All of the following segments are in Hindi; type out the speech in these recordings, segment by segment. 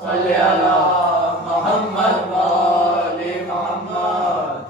सल्ले अला मोहम्मद व आले मोहम्मद।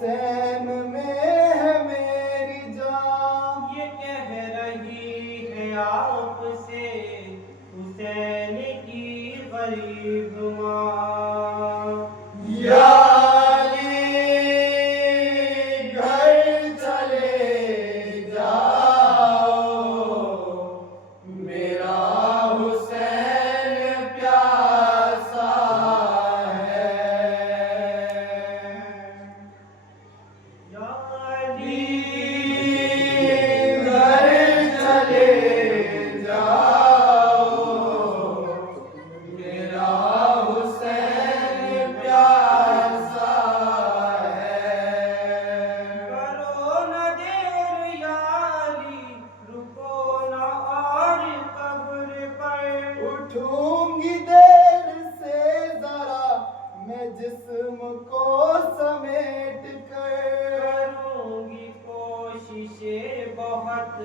हुसैन में है मेरी जान। ये कह रही है आपसे हुसैन की गरीब माँ। या अली घर चले जाओ, मेरा हुसैन प्यासा है। या अली घर चले जाओ, मेरा हुसैन प्यासा है। करो न देर या अली, रुको न और कब्र पर। उठूंगी देर से जरा मैं जिस्म को समेट कर। करूंगी कोशिशें बहुत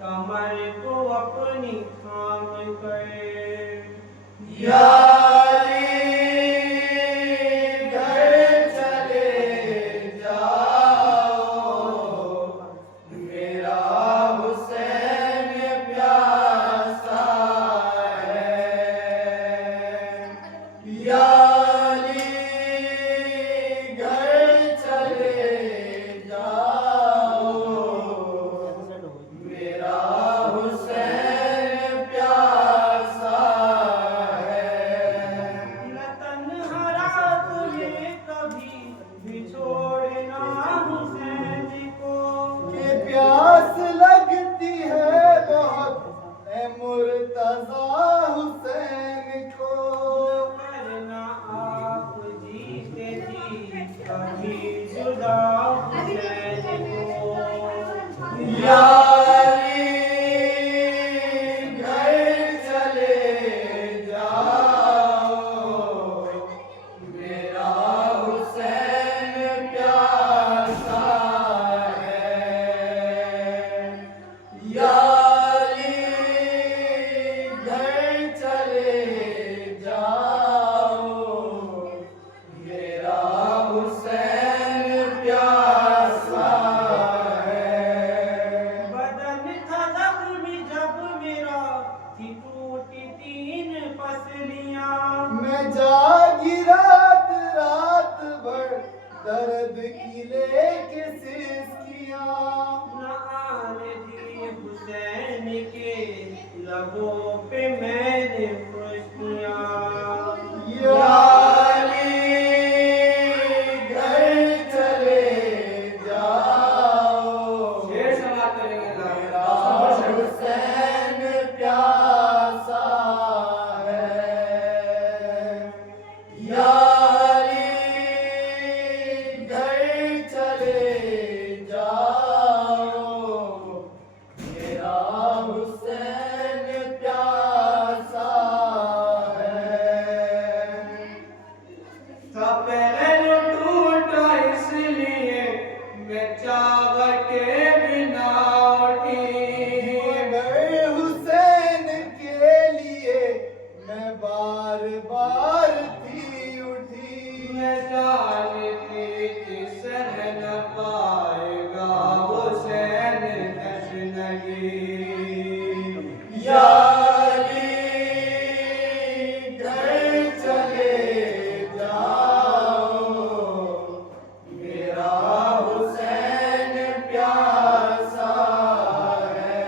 कमर को अपनी थाम कर। या अली घर चले जाओ, मेरा हुसैन प्यासा है। या अली घर चले जाओ, मेरा हुसैन प्यासा है। न तन्हारात में कभी भी छोड़ना हुसैन को। के प्यास लगती है बहुत ए मुर्तजा हुसैन को। करना आप जीते जी कभी जुदा हुसैन को। या अली घर चले जाओ, मेरा हुसैन प्यासा है। या अली घर चले जाओ, मेरा हुसैन प्यासा है। बदन था जख्मी जब मेरा, थी टूटी 3 पसलियां। मैं जागी रात रात भर दर्द की लेके सिसकियां। न आने दी हुसैन के लबों पे मैंने खुशियां। या अली घर चले जाओ, मेरा हुसैन प्यासा है। या अली घर चले जाओ, मेरा हुसैन प्यासा है। था पहले टूटा इसलिए मैं चावल के बिना उठी। मगर हुसैन के लिए मैं बार बार थी उठी। मैं जानती थी सह न पाएगा हुसैन तशनगी। या अली घर चले जाओ, मेरा हुसैन प्यासा है।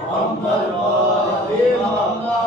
मोहम्मद वाले मोहम्मद।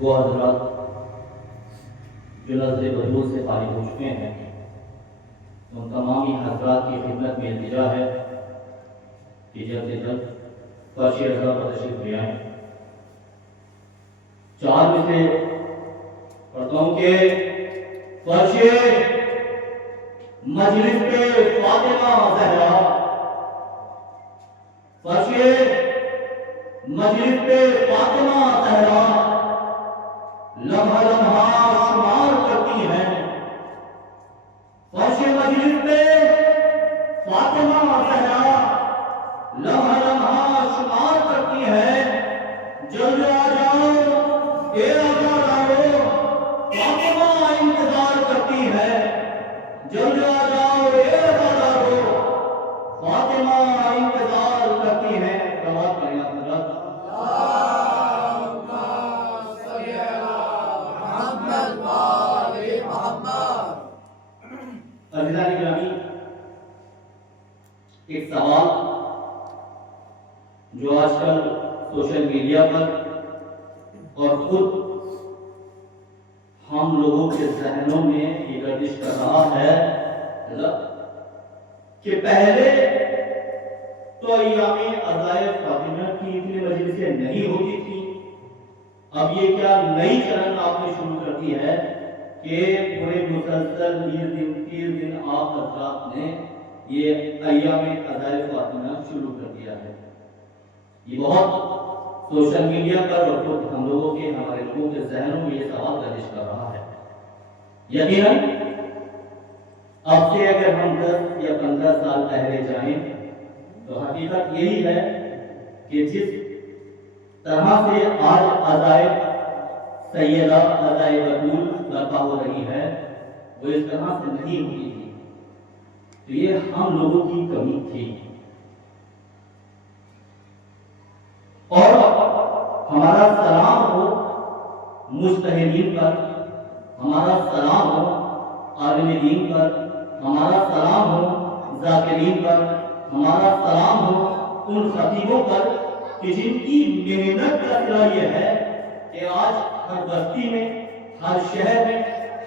वो हजरात जो लफ्ज़ वजूद से फारिग हो चुके हैं, उन तमामी हज़रात की खिदमत में इल्तिजा है कि जल्द से जल्द फर्श रज़ा पर तशरीफ़ ले आएं। 4 मिसरे पढ़ता हूँ कि फर्श मजलिस पे फातिमा ज़हरा, फर्श मजलिस पे फातिमा ज़हरा लम्हा लम्हा शुमार करती हैं। फर्श मजलिस पे फातिमा ज़हरा लम्हा लम्हा शुमार करती हैं। जल्द आ जाओ ए आज़ादारो, फातिमा इंतजार करती है। जल्द आ जाओ ए आज़ादारो, फातिमा इंतजार करती है। प्रभात करें हज़रत अज़ीज़ान गिरामी, एक सवाल जो आजकल सोशल मीडिया पर और खुद हम लोगों के जहनों में ये गर्दिश कर रहा है कि पहले तो अय्याम अज़ाए फातिमा की इतनी मजलिसें नहीं होती थी, अब ये क्या नई चलन आपने शुरू कर दी है कि पूरे मुसलसल 30 दिन आप हज़रात ने ये अय्याम अज़ाए फातिमा शुरू कर दिया है। ये बहुत सोशल मीडिया पर और खुद हम लोगों के, हमारे लोगों के जहनों में ये सवाल गर्दिश कर रहा है। यकीनन अब से अगर हम 10 या 15 साल पहले जाएं तो हकीकत यही है कि जिस तरह से आज अज़ाए सैयदा अज़ाए बतूल बर्पा हो रही है वो इस तरह से नहीं हुई थी। तो ये हम लोगों की कमी थी और हमारा सलाम हो मुज्तहिदीन पर, हमारा सलाम हो आलिम दीन पर, हमारा सलाम हो ज़ाकिरीन पर, हमारा सलाम हो उन खतीबों पर कि जिनकी मेहनत का सिला यह है कि आज हर बस्ती में, हर शहर में,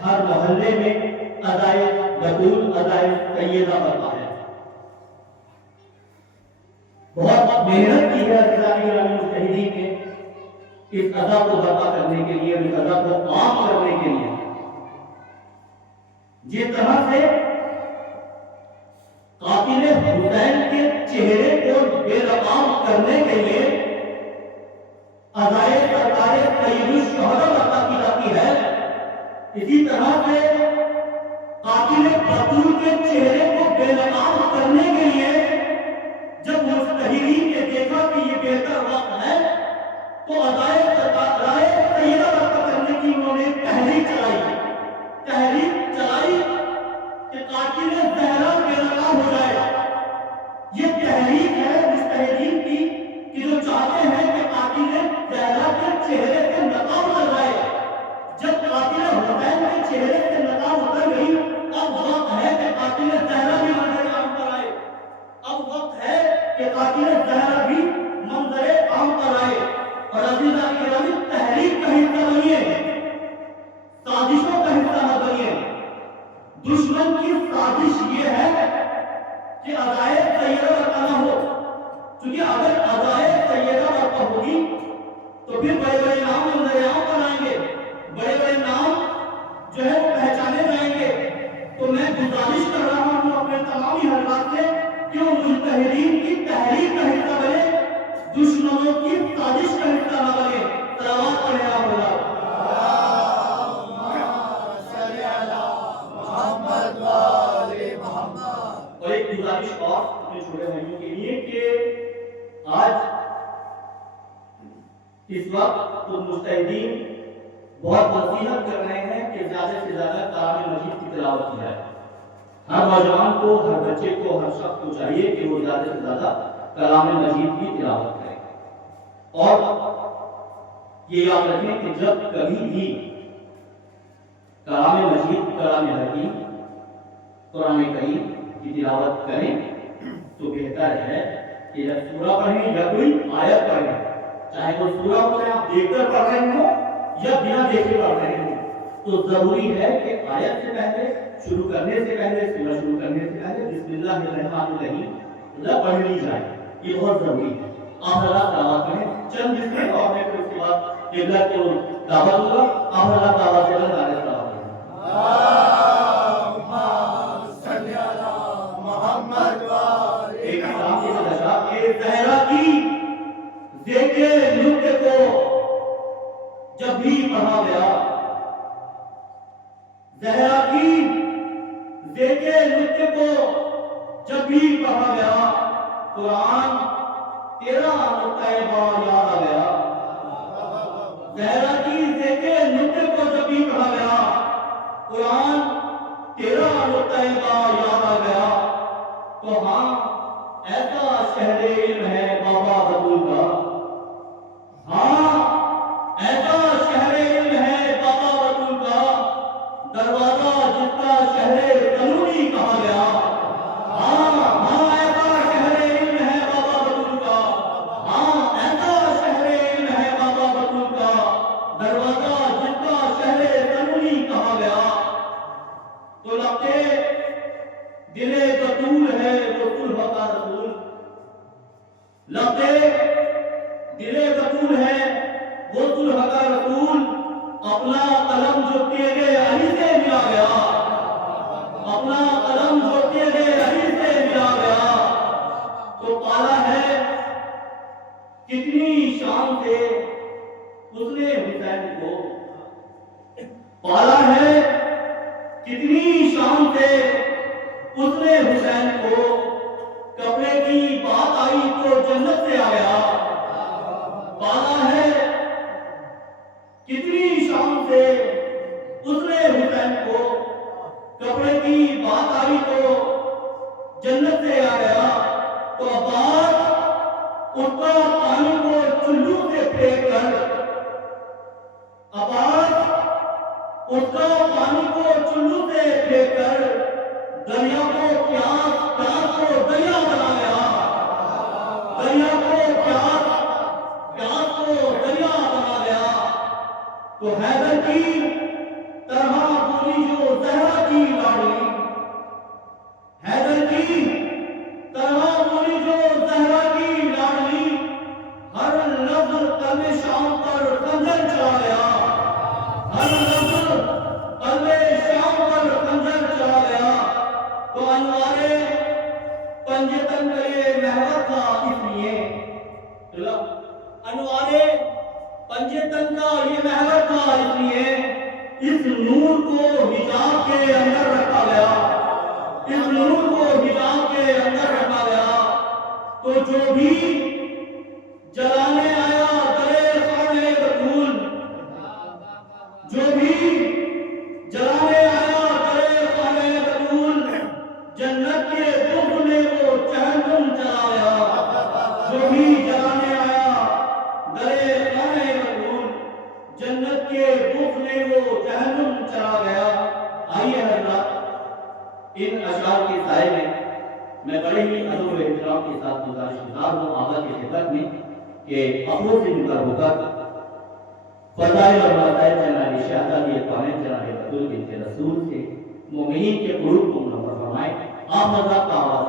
हर मोहल्ले में अज़ाए बतूल अज़ाए सैयदा बर्पा है। बहुत मेहनत की है अज़ीज़ान मुज्तहिदीन ने इस अज़ा को बर्पा करने के लिए, इस अज़ा को आम करने के लिए। जिस तरह से कातिल हुसैन के चेहरे को बेनकाब करने के लिए अज़ाए सरकारे सय्यदुश शुहदा बर्पा की जाती है, इसी तरह से कातिल बतूल के चेहरे को बेनकाब करने के लिए जब मुज्तहिदीन ने देखा कि ये बेहतर वक्त है तो अज़ाए सरकारे सय्यदा बर्पा करने की उन्होंने तहरीक चलाई कि कातिल ज़हरा बेनकाब हो जाए। ये तहरीक है मुज्तहिदीन की कि जो चाहते हैं कि कातिल ज़हरा के चेहरे पे नकाब उतर जाए। जब कातिल हुसैन के चेहरे पे नकाब उतर गई, अब वक्त है कि कातिल ज़हरा भी मंजर आम पर आए। अब वक्त है कि कातिल ज़हरा भी मंजर आम पर आए। और अज़ीज़ान गिरामी, तहरीक का हिस्सा बनिए, साजिशों का हिस्सा न बनिए। दुश्मन की साजिश ये है कि अज़ाए सैयदा बर्पा न हो, क्योंकि अगर अज़ाए सैयदा बर्पा होगी तो फिर बड़े बड़े नाम मंजर-ए-आम पर आएंगे, बड़े बड़े नाम जो है वो पहचाने जाएंगे। तो मैं गुजारिश कर रहा हूँ अपने तमामी हज़रात से कि वो मुज्तहिदीन की तहरीक का हिस्सा बने, दुश्मनों की साजिश का हिस्सा न बने। सलावत पढ़ें आप हज़रात। और एक गुजारिश और अपने छोटे भाइयों के लिए कि आज इस वक्त तो मुज्तहिदीन बहुत नसीहत कर रहे हैं कि ज्यादा से ज्यादा कलाम मजीद की तिलावत की जाए। हर नौजवान को, हर बच्चे को, हर शख्स को चाहिए कि वो ज्यादा से ज्यादा कलाम मजीद की तिलावत करें। और ये याद रखें कि जब कभी भी कलाम मजीद, कलाम हकीम, कुरान करीम की तिलावत करें तो बेहतर है कि जब सूरा पढ़ें या कोई आयत पढ़ें, चाहे वो सूरा को आप देखकर पढ़ रहे हो या बिना देखे पढ़ रहे हो, तो जरूरी है कि आयत से पहले, शुरू करने से पहले, सूरह शुरू करने से पहले बिस्मिल्लाहिर्रहमानिर्रहीम पढ़ ली जाए। ये बहुत जरूरी है। आप हजरात दावत करें चंद जिसमें, और मैं फिर उसके बाद किबला को दावत दूंगा। आप हजरात दावत से दावत करें। एक काम ये दशा के ज़हरा की ज़ेके नृत्य को जब भी पढ़ा गया, ज़हरा की ज़ेके नृत्य को जब भी पढ़ा गया, कुरान 13 नुक्ता-ए-बा याद आ गया। ज़हरा की ज़ेके नृत्य को जब भी पढ़ा गया, कुरान 13 नुक्ता-ए-बा याद आ गया। तो हाँ, ऐसा शहरे इल्म है बाबा बतूल का। हाँ, ऐसा शहरे इल्म है बाबा बतूल का, दरवाजा जिसका शहरे कनूनी कहा गया। हाँ, ऐसा शहरे इल्म है बाबा बतूल का। हाँ, ऐसा शहरे इल्म है बाबा बतूल का, दरवाजा जिसका शहरे कनूनी कहा गया। तो लगते दिले बतूल है वो सुलह का रसूल, लगते दिले बतूल है वो सुलह का रसूल, अपना कलम जो तेरे अली से मिला गया, अपना कलम जो तेरे अली से मिला गया। तो पाला है कितनी शान से उसने हुसैन को, पाला है कितनी शान से उसने हुसैन को, कपड़े की बात आई तो जन्नत से आया। पाला है कितनी शान से उसने हुसैन को, कपड़े की बात आई तो जन्नत से आ गया। तो अब्बास उसका पानी को चुल्लू से फेंक कर, अब्बास उसका पानी को चुल्लू से फेंक कर दरिया को प्यास को दरिया बना गया। दरिया को प्यास को दरिया बना गया। तो हैदर की तरह बोली जो ज़हरा की लाडली, हैदर की तरह बोली जो ज़हरा की लाडली, हर लफ्ज़ कल्बे शाम पर खंजर चला गया। हर लफ्ज़ कल्बे शाम पर खंजर चला गया। तो अनवारे पंजतन का ये महवर था, इसलिए अनवारे पंजतन का ये महवर था, इसलिए इस नूर को हिजाब के अंदर रखा गया। इस नूर को हिजाब के अंदर रखा गया। तो जो भी जलाने आया दरे खाने बतूल, जो भी जलाने आया दरे खाने बतूल, जन्नत के बुग़्ज़ में वो जहन्नम चला गया। जो भी जलाने आया दरे खाने बतूल, जन्नत के बुग़्ज़ में वो जहन्नम चला गया। आइए हज़रात, इन अशआर के साए में मैं बड़े ही अदब व एहतराम के साथ गुज़ारिशगुज़ार हूँ आगा की खिदमत में कि अपनों से मुकर होकर फ़ज़ाइल और मज़ाइल जनाब शहज़ादी कौनैन जनाब बतूल बिन्त रसूल से मोमिनीन के क़ुलूब को मुनव्वर फरमाए। आप हज़रात का आवाज़